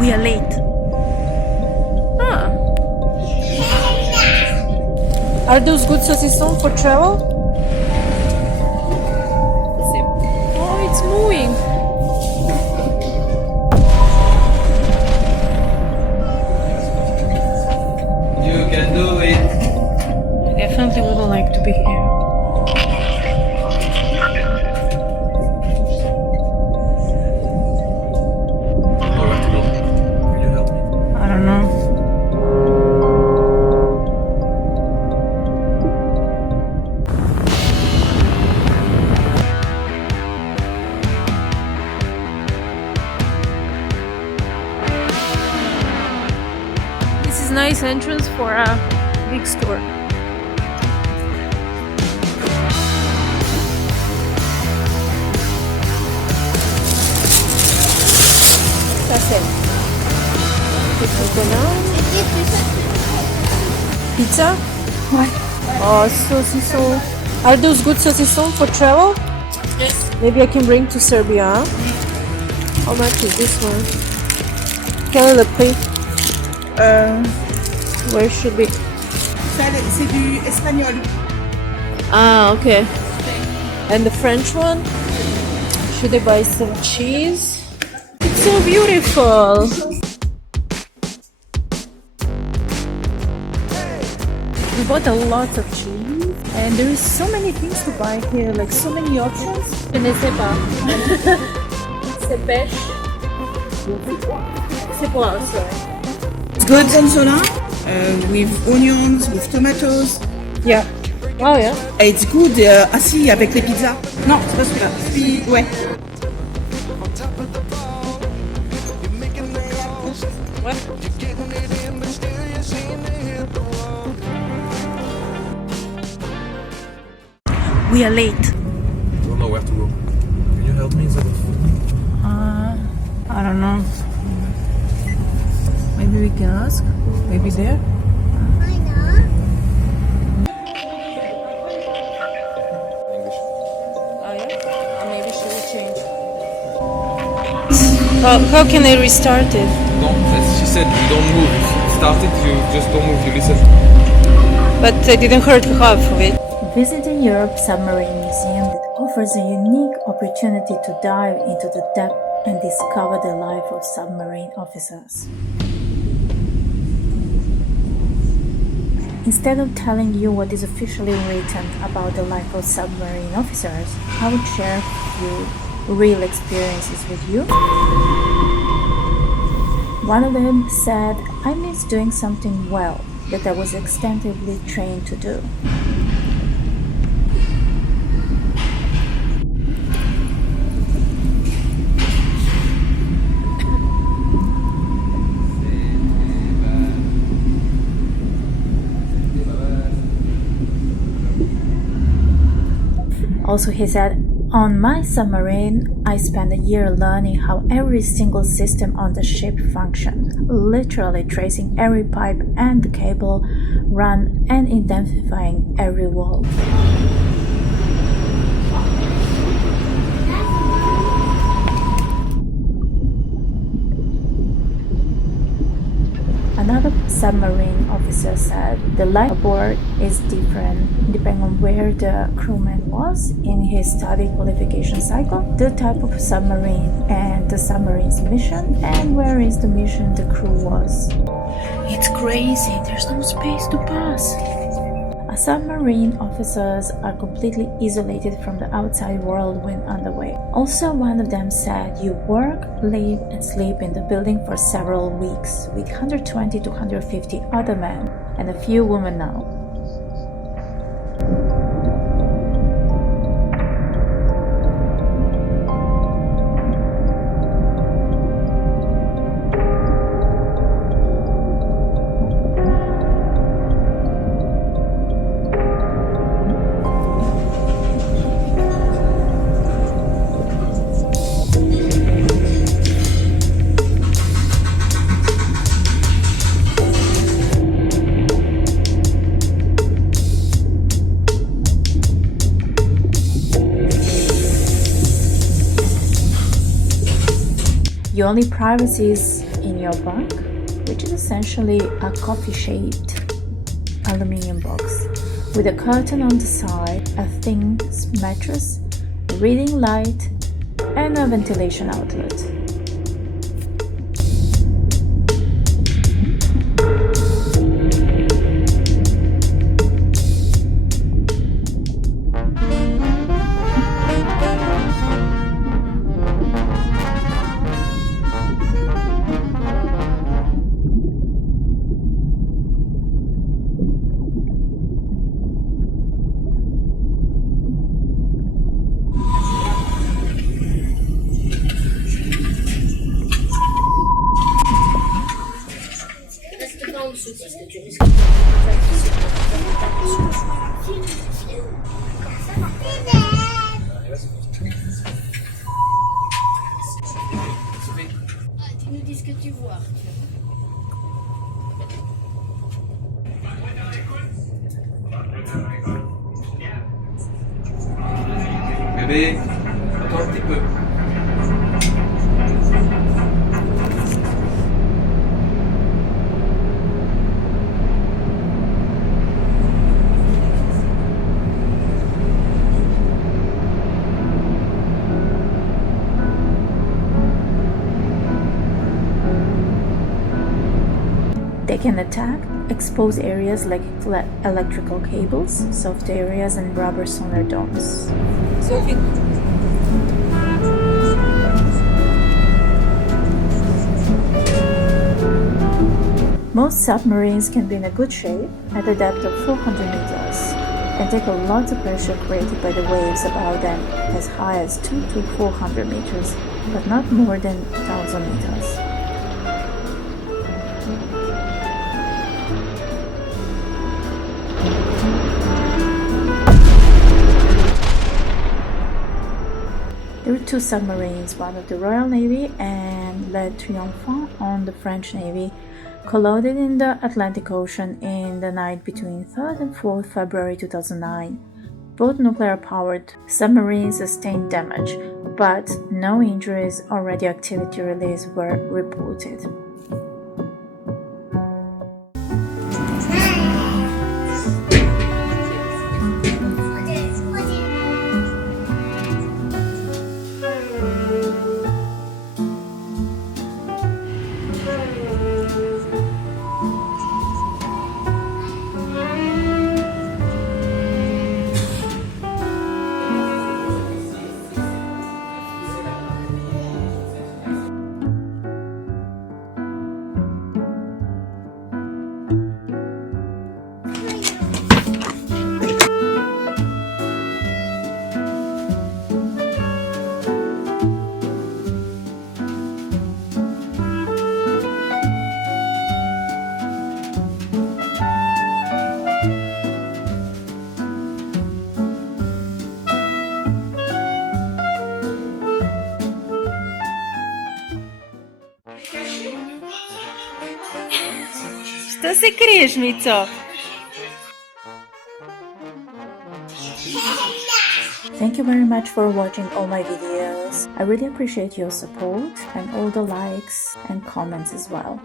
We are late. Ah. Are those good saucissons for travel? Oh, it's moving. You can do it. I definitely wouldn't like to be here. Oh, where to go? Will you help me? I don't know. This is nice entrance for a big store. That's it. Pizza? What? Oh, saucisson. Are those good saucissons for travel? Yes. Maybe I can bring to Serbia. Huh? How much is this one? Quel est le prix? Where should we? Ça, c'est du espagnol. Ah, okay. And the French one? Should I buy some cheese? It's so beautiful. We bought a lot of cheese and there is so many things to buy here, like so many options. Je ne sais pas. C'est pêche. C'est pour us, It's good gorgonzola with onions, with tomatoes. Yeah. Oh yeah. It's good. Ah si, avec les pizzas. Non, c'est pas celui-là. Celui, ouais. We are late. I don't know where to go. Can you help me, Isabel? I don't know. Maybe we can ask. Maybe there. English. Oh yeah? Or maybe should we change? How can I restart it? Don't. She said you don't move. If it started, you just don't move. You listen. But I didn't heard half of it. Visiting Europe Submarine Museum that offers a unique opportunity to dive into the depth and discover the life of submarine officers. Instead of telling you what is officially written about the life of submarine officers, I would share a few real experiences with you. One of them said, I miss doing something well that I was extensively trained to do. Also, he said, on my submarine, I spent a year learning how every single system on the ship functioned, literally tracing every pipe and cable run and identifying every wall. Another submarine officer said the life aboard is different depending on where the crewman was in his study qualification cycle, the type of submarine and the submarine's mission, and where is the mission the crew was. It's crazy. There's no space to pass. Submarine officers are completely isolated from the outside world when underway. Also, one of them said you work, live, and sleep in the building for several weeks with 120 to 150 other men and a few women now. Your only privacy is in your bunk, which is essentially a coffee-shaped aluminium box with a curtain on the side, a thin mattress, a reading light, and a ventilation outlet. Tu nous dis ce que tu vois. Bébé, attends un petit peu. They can attack exposed areas like electrical cables, soft areas, and rubber sonar domes. Sophie. Most submarines can be in a good shape at a depth of 400 meters and take a lot of pressure created by the waves above them as high as 200 to 400 meters, but not more than 1,000 meters. There were two submarines, one of the Royal Navy and Le Triomphant on the French Navy, collided in the Atlantic Ocean in the night between 3rd and 4th February 2009. Both nuclear-powered submarines sustained damage, but no injuries or radioactivity release were reported. Что се криеш, Мицо? Thank you very much for watching all my videos. I really appreciate your support and all the likes and comments as well.